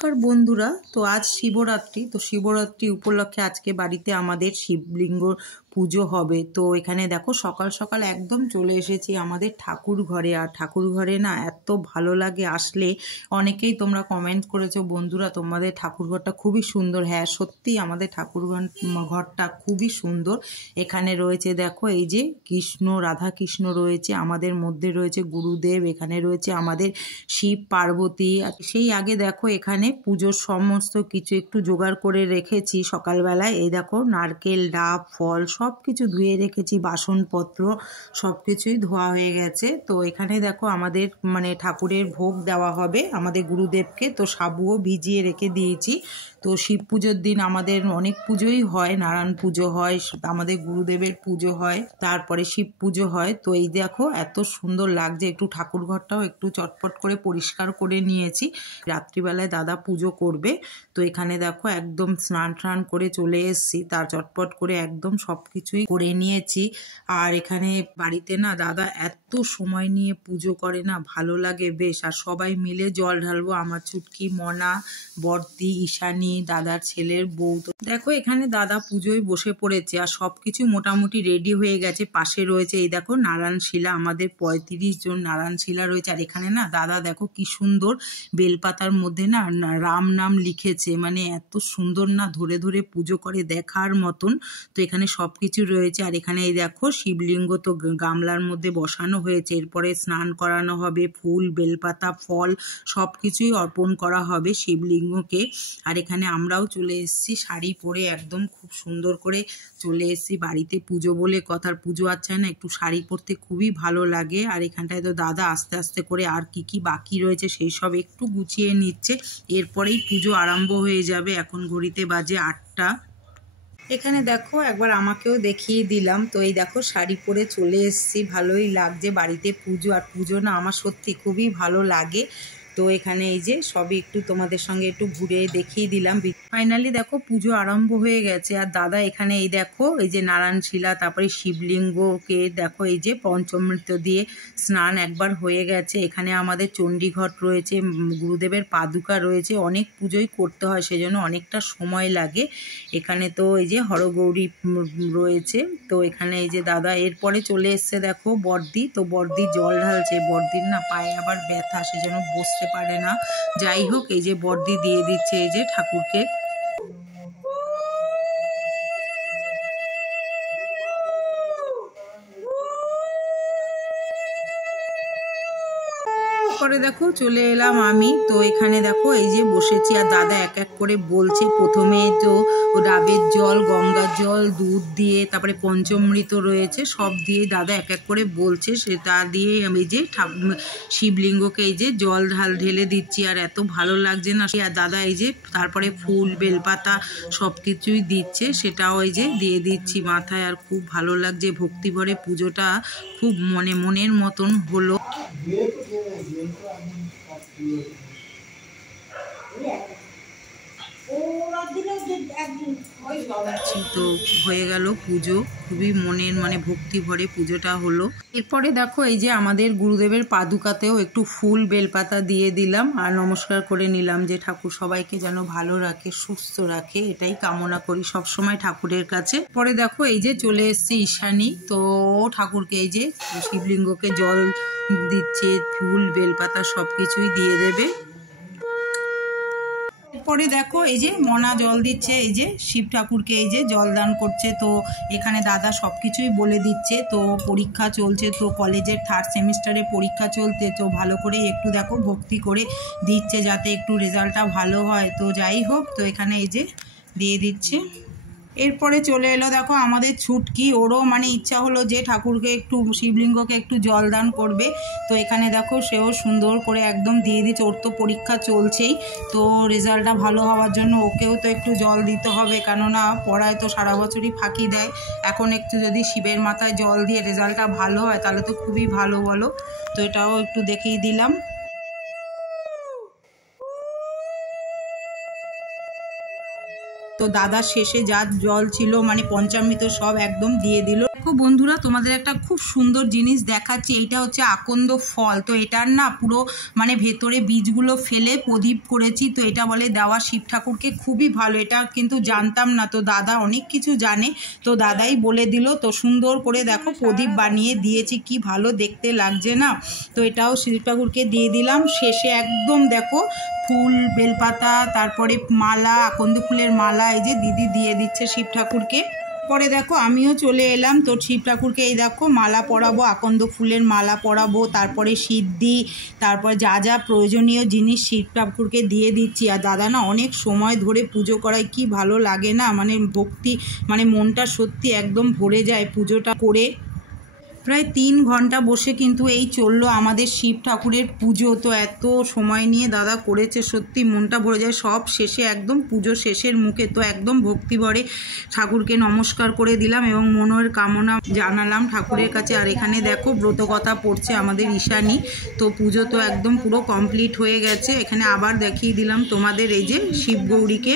নমস্কার বন্ধুরা। তো আজ শিবরাত্রি, তো শিবরাত্রি উপলক্ষে আজকে বাড়িতে আমাদের শিবলিঙ্গ পুজো হবে। তো এখানে দেখো সকাল সকাল একদম চলে এসেছি আমাদের ঠাকুর ঘরে। আর ঠাকুর ঘরে না এত ভালো লাগে আসলে। অনেকেই তোমরা কমেন্ট করেছো বন্ধুরা তোমাদের ঠাকুর ঘরটা খুবই সুন্দর। হ্যাঁ সত্যি আমাদের ঠাকুর ঘরটা খুবই সুন্দর। এখানে রয়েছে দেখো এই যে কৃষ্ণ, রাধা কৃষ্ণ রয়েছে, আমাদের মধ্যে রয়েছে গুরুদেব, এখানে রয়েছে আমাদের শিব পার্বতী। সেই আগে দেখো এখানে পুজোর সমস্ত কিছু একটু জোগাড় করে রেখেছি সকালবেলায়। এই দেখো নারকেল, ডাব, ফল সব কিছু ধুয়ে রেখেছি, বাসনপত্র সব কিছুই ধোয়া হয়ে গেছে। তো এখানে দেখো আমাদের ঠাকুরের ভোগ দেওয়া হবে আমাদের গুরুদেবকে। তো সাবুও ভিজিয়ে রেখে দিয়েছি। তো শিব পুজোর দিন আমাদের অনেক পুজোই হয়, নারায়ণ পুজো হয়, আমাদের গুরুদেবের পুজো হয়, তারপরে শিব পুজো হয়। তো এই দেখো এত সুন্দর লাগছে। একটু ঠাকুর ঘরটাও একটু চটপট করে পরিষ্কার করে নিয়েছি। রাত্রিবেলায় দাদা পুজো করবে। তো এখানে দেখো একদম স্নান টান করে চলে এসেছি, তার চটপট করে একদম সব কিছুই করে নিয়েছি। আর এখানে বাড়িতে না দাদা এত সময় নিয়ে পুজো করে না, ভালো লাগে বেশ। আর সবাই মিলে জল ঢালবো, আমার ছুটকি, মনা, বর্দি, ঈশানী, দাদার ছেলের বউ। তো দেখো এখানে দাদা পুজোয় বসে পড়েছে আর সব কিছু মোটামুটি রেডি হয়ে গেছে। পাশে রয়েছে এই দেখো নারায়ণশিলা, আমাদের 35 জন নারায়ণশিলা রয়েছে। আর এখানে না দাদা দেখো কি সুন্দর বেলপাতার মধ্যে না রাম নাম লিখেছে, এত সুন্দর না, ধরে ধরে পুজো করে দেখার মতন। তো এখানে সব কিছু রয়েছে। আর এখানে এই দেখো শিবলিঙ্গ তো গামলার মধ্যে বসানো হয়েছে, এরপরে স্নান করানো হবে, ফুল, বেলপাতা, ফল সব কিছুই অর্পণ করা হবে শিবলিঙ্গকে। আর এখানে আমরাও চলে এসেছি শাড়ি পরে, একদম খুব সুন্দর করে চলে এসেছি বাড়িতে। পুজো বলে কথার, পুজো আছে না, একটু শাড়ি পরতে খুবই ভালো লাগে। আর এখানটায় তো দাদা আস্তে আস্তে করে আর কি কি বাকি রয়েছে সেই সব একটু গুছিয়ে নিচ্ছে, এরপরেই পুজো আরম্ভ হয়ে যাবে। এখন ঘড়িতে বাজে 8টা। এখানে দেখো একবার আমাকেও দেখিয়ে দিলাম। তো এই দেখো শাড়ি পরে চলে এসেছি, ভালোই লাগছে বাড়িতে পুজো। আর পুজো না আমার সত্যি খুবই ভালো লাগে। তো এখানে এই যে সবই একটু তোমাদের সঙ্গে একটু ঘুরে দেখিয়ে দিলাম। ফাইনালি দেখো পুজো আরম্ভ হয়ে গেছে। আর দাদা এখানে এই দেখো এই যে নারায়ণশিলা, তারপরে শিবলিঙ্গকে দেখো এই যে পঞ্চামৃত দিয়ে স্নান একবার হয়ে গেছে। এখানে আমাদের চণ্ডীঘট রয়েছে, গুরুদেবের পাদুকা রয়েছে, অনেক পুজোই করতে হয় সেজন্য অনেকটা সময় লাগে। এখানে তো এই যে হরগৌরী রয়েছে। তো এখানে এই যে দাদা এরপরে চলে এসছে দেখো বর্দি। তো বর্দি জল ঢালছে, বর্দির না পায়ে আবার ব্যথা, সেজন্য বসতে পারে না। যাই হোক এই যে বর্দি দিয়ে দিচ্ছে এই যে ঠাকুরকে। পরে দেখো চলে এলাম আমি। তো এখানে দেখো এই যে বসেছি আর দাদা এক এক করে বলছে। প্রথমে তো ডাবের জল, গঙ্গার জল, দুধ দিয়ে, তারপরে পঞ্চামৃত রয়েছে, সব দিয়ে দাদা এক এক করে বলছে। সেটা দিয়ে আমি যে শিবলিঙ্গকে এই যে জল ঢেলে দিচ্ছি। আর এত ভালো লাগছে না। আর দাদা এই যে তারপরে ফুল, বেলপাতা সব কিছুই দিচ্ছে, সেটাও এই যে দিয়ে দিচ্ছি মাথায়। আর খুব ভালো লাগছে, ভক্তিভরে পুজোটা খুব মনের মতন হলো। তো হয়ে গেল পুজো, খুবই মনের ভক্তি ভরে পুজোটা হলো। এরপরে দেখো এই যে আমাদের গুরুদেবের পাদুকাতেও একটু ফুল, বেলপাতা দিয়ে দিলাম আর নমস্কার করে নিলাম যে ঠাকুর সবাইকে যেন ভালো রাখে, সুস্থ রাখে, এটাই কামনা করি সব সময় ঠাকুরের কাছে। পরে দেখো এই যে চলে এসছে ঈশানী। তো ঠাকুরকে এই যে শিবলিঙ্গকে জল দিচ্ছে, ফুল, বেলপাতা সব কিছুই দিয়ে দেবে। পরে দেখো এই যে মনা জল দিচ্ছে, এই যে শিব ঠাকুরকে এই যে জল দান করছে। তো এখানে দাদা সব কিছুই বলে দিচ্ছে। তো পরীক্ষা চলছে, তো কলেজের 3rd সেমিস্টারে পরীক্ষা চলতে, তো ভালো করে একটু দেখো ভক্তি করে দিচ্ছে যাতে একটু রেজাল্টটা ভালো হয়। তো যাই হোক, তো এখানে এই যে দিয়ে দিচ্ছে। এরপরে চলে এলো দেখো আমাদের ছুটকি, ওরও ইচ্ছা হলো যে ঠাকুরকে একটু, শিবলিঙ্গকে একটু জল দান করবে। তো এখানে দেখো সেও সুন্দর করে একদম দিয়ে দিচ্ছে। ওর তো পরীক্ষা চলছেই, তো রেজাল্টটা ভালো হওয়ার জন্য ওকেও তো একটু জল দিতে হবে, কেননা পড়ায় তো সারা বছরই ফাঁকি দেয়। এখন একটু যদি শিবের মাথায় জল দিয়ে রেজাল্টটা ভালো হয় তাহলে তো খুবই ভালো, বলো। তো এটাও একটু দেখিয়ে দিলাম। তো দাদার শেষে যা জল ছিল পঞ্চামৃত সব একদম দিয়ে দিল। দেখো বন্ধুরা, তোমাদের একটা খুব সুন্দর জিনিস দেখাচ্ছি। এইটা হচ্ছে আকন্দ ফল। তো এটার না পুরো মানে ভেতরে বীজগুলো ফেলে প্রদীপ করেছি। তো এটা বলে দেওয়া শিব ঠাকুরকে, খুবই ভালো। এটা কিন্তু জানতাম না, তো দাদা অনেক কিছু জানে, তো দাদাই বলে দিল। তো সুন্দর করে দেখো প্রদীপ বানিয়ে দিয়েছি, কি ভালো দেখতে লাগছে না। তো এটাও শিব ঠাকুরকে দিয়ে দিলাম। শেষে একদম দেখো ফুল, বেলপাতা, তারপরে মালা, আকন্দ ফুলের মালা এই যে দিদি দিয়ে দিচ্ছে শিব ঠাকুরকে। পরে দেখো আমিও চলে এলাম। তো শিব ঠাকুরকে এই দেখো মালা পরাবো, আকন্দ ফুলের মালা পরাবো, তারপরে সিদ্ধি, তারপর যা যা প্রয়োজনীয় জিনিস শিব ঠাকুরকে দিয়ে দিচ্ছি। আর দাদা না অনেক সময় ধরে পুজো করায়, কি ভালো লাগে না, মানে ভক্তি, মানে মনটা সত্যি একদম ভরে যায় পুজোটা করে। প্রায় 3 ঘন্টা বসে কিন্তু এই চললো আমাদের শিব ঠাকুরের পুজো। তো এত সময় নিয়ে দাদা করেছে, সত্যি মনটা ভরে যায়। সব শেষে একদম পুজো শেষের মুখে তো একদম ভক্তিভরে ঠাকুরকে নমস্কার করে দিলাম এবং মনের কামনা জানালাম ঠাকুরের কাছে। আর এখানে দেখো ব্রতকথা পড়ছে আমাদের ঈশানী। তো পুজো তো একদম পুরো কমপ্লিট হয়ে গেছে। এখানে আবার দেখিয়ে দিলাম তোমাদের এই যে শিব গৌরীকে।